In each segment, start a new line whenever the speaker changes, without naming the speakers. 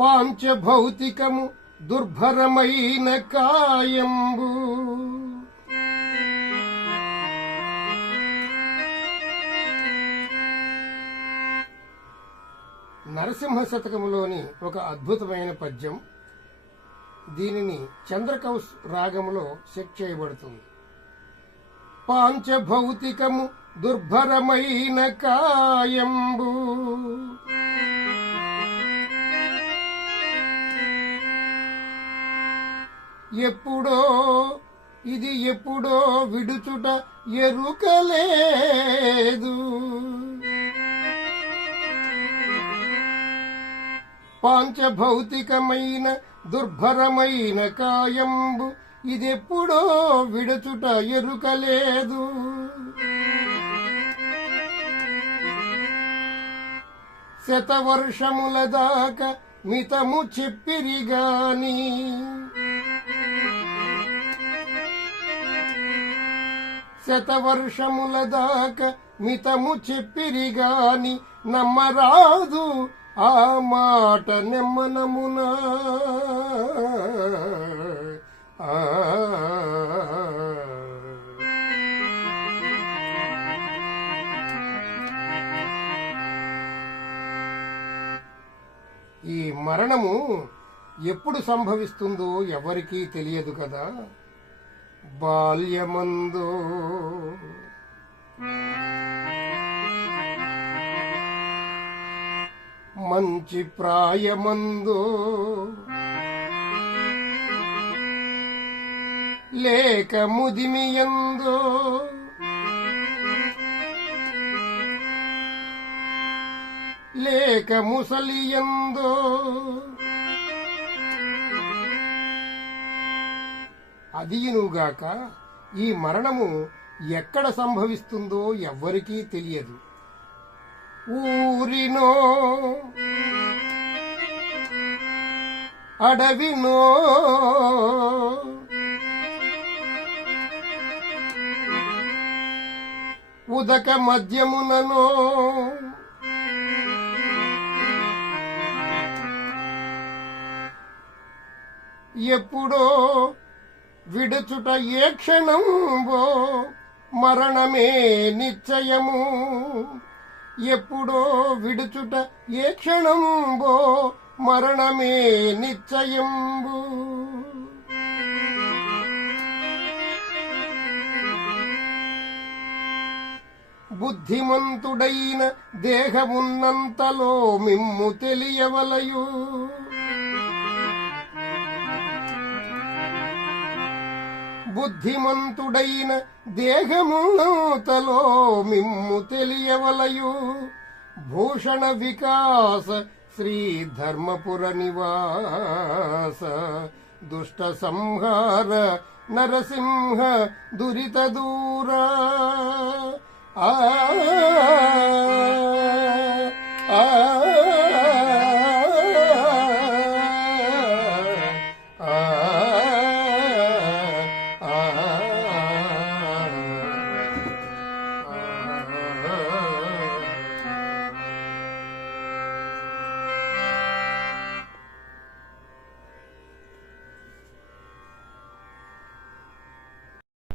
పాంచభౌతికము దుర్భరమైన కాయంబు. నరసింహ శతకములోని ఒక అద్భుతమైన పద్యం దీనిని చంద్రకౌస్ రాగములో సెట్ చేయబడుతుంది. పాంచభౌతికము దుర్భరమైన కాయంబు. ఎప్పుడో ఇది ఎప్పుడో విడుచుట ఎరుకలేదు. పాంచభౌతికమైన దుర్భరమైన కాయంబు ఇదెప్పుడో విడుచుట ఎరుకలేదు. శతవర్షముల దాకా మితము చెప్పిరిగాని శతవర్షముల దాకా మితము చెప్పిరిగాని నమ్మరాదు ఆ మాట నెమ్మనమున. ఈ మరణము ఎప్పుడు సంభవిస్తుందో ఎవరికీ తెలియదు కదా. బాల్యమందు. మంచి ప్రాయమందు. లేక ముదిమియందు. లేక ముసలియందో. అదియునుగాక ఈ మరణము ఎక్కడ సంభవిస్తుందో ఎవ్వరికీ తెలియదు. ఊరినో అడవినో ఉదక మధ్యముననో ఎప్పుడో విడుచుట ఏ క్షణంబో మరణమే నిశ్చయము. ఎప్పుడో విడుచుట ఏ క్షణంబో మరణమే నిశ్చయంబు. బుద్ధిమంతుడైన దేహమున్నంతలో మిమ్ము తెలియవలయు. బుద్ధిమంతుడైన దేహముతలో మిమ్ము తెలియవలయు. భూషణ వికాస శ్రీ ధర్మపుర నివాస. దుష్ట సంహార నరసింహ దురిత దూరా. ఆ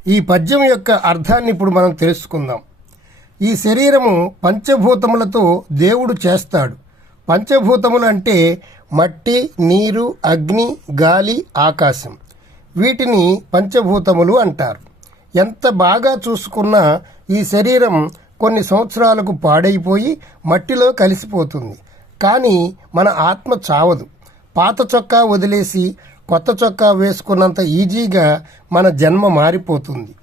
ఈ పద్యం యొక్క అర్థాన్ని ఇప్పుడు మనం తెలుసుకుందాం. ఈ శరీరము పంచభూతములతో దేవుడు చేస్తాడు. పంచభూతములు అంటే మట్టి నీరు అగ్ని గాలి ఆకాశం. వీటిని పంచభూతములు అంటారు. ఎంత బాగా చూసుకున్నా ఈ శరీరం కొన్ని సంవత్సరాలకు పాడైపోయి మట్టిలో కలిసిపోతుంది. కానీ మన ఆత్మ చావదు. పాత చొక్కా వదిలేసి కొత్త చొక్కా వేసుకున్నంత ఈజీగా మన జన్మ మారిపోతుంది.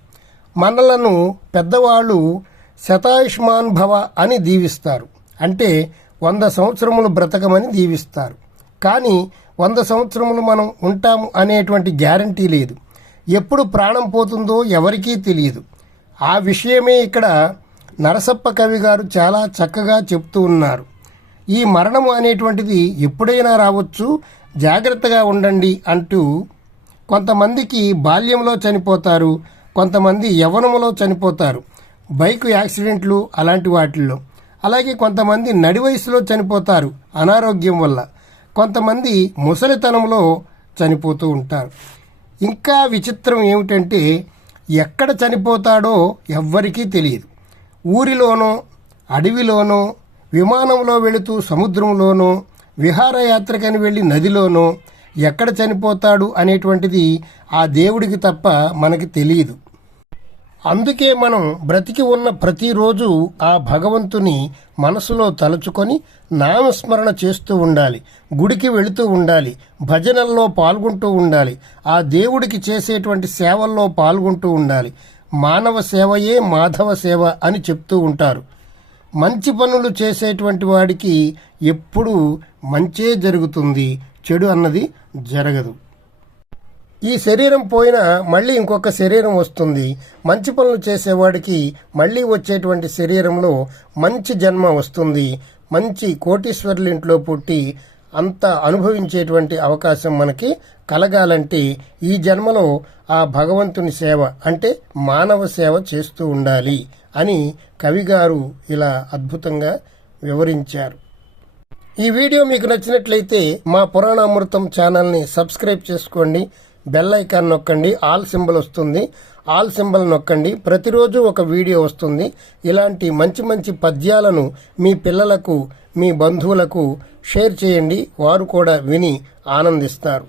మనలను పెద్దవాళ్ళు శతాయుష్మాన్ భవ అని దీవిస్తారు. అంటే వంద సంవత్సరములు బ్రతకమని దీవిస్తారు. కానీ వంద సంవత్సరములు మనం ఉంటాము అనేటువంటి గ్యారంటీ లేదు. ఎప్పుడు ప్రాణం పోతుందో ఎవరికీ తెలియదు. ఆ విషయమే ఇక్కడ నరసప్ప కవి గారు చాలా చక్కగా చెప్తూ ఉన్నారు. ఈ మరణము అనేటువంటిది ఎప్పుడైనా రావచ్చు జాగ్రత్తగా ఉండండి అంటూ కొంతమందికి బాల్యంలో చనిపోతారు కొంతమంది యవ్వనములో చనిపోతారు. బైక్ యాక్సిడెంట్లు అలాంటి వాటిల్లో. అలాగే కొంతమంది నడి వయసులో చనిపోతారు అనారోగ్యం వల్ల. కొంతమంది ముసలితనంలో చనిపోతూ ఉంటారు. ఇంకా విచిత్రం ఏమిటంటే ఎక్కడ చనిపోతాడో ఎవ్వరికీ తెలియదు. ఊరిలోనో అడవిలోనో విమానంలో వెళుతూ సముద్రంలోనో విహారయాత్రకని వెళ్ళి నదిలోనో ఎక్కడ చనిపోతాడు అనేటువంటిది ఆ దేవుడికి తప్ప మనకి తెలియదు. అందుకే మనం బ్రతికి ఉన్న ప్రతిరోజు ఆ భగవంతుని మనసులో తలుచుకొని నామస్మరణ చేస్తూ ఉండాలి గుడికి వెళుతూ ఉండాలి భజనల్లో పాల్గొంటూ ఉండాలి ఆ దేవుడికి చేసేటువంటి సేవల్లో పాల్గొంటూ ఉండాలి. మానవ సేవయే మాధవ సేవ అని చెప్తూ ఉంటారు. మంచి పనులు చేసేటువంటి వాడికి ఎప్పుడూ మంచే జరుగుతుంది చెడు అన్నది జరగదు. ఈ శరీరం పోయినా మళ్ళీ ఇంకొక శరీరం వస్తుంది. మంచి పనులు చేసేవాడికి మళ్ళీ వచ్చేటువంటి శరీరంలో మంచి జన్మ వస్తుంది. మంచి కోటీశ్వర్ల ఇంట్లో పుట్టి అంత అనుభవించేటువంటి అవకాశం మనకి కలగాలంటే ఈ జన్మలో ఆ భగవంతుని సేవ అంటే మానవ సేవ చేస్తూ ఉండాలి అని కవిగారు ఇలా అద్భుతంగా వివరించారు. ఈ వీడియో మీకు నచ్చినట్లయితే మా పురాణామృతం ఛానల్ని సబ్స్క్రైబ్ చేసుకోండి బెల్ ఐకాన్ నొక్కండి ఆల్ సింబల్ వస్తుంది. ఆల్ సింబల్ నొక్కండి ప్రతిరోజు ఒక వీడియో వస్తుంది. ఇలాంటి మంచి మంచి పద్యాలను మీ పిల్లలకు మీ బంధువులకు షేర్ చేయండి. వారు కూడా విని ఆనందిస్తారు.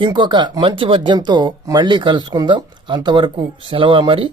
ఇంకొక మంచి పద్యంతో మళ్ళీ కలుసుకుందాం. అంతవరకు సెలవు మరి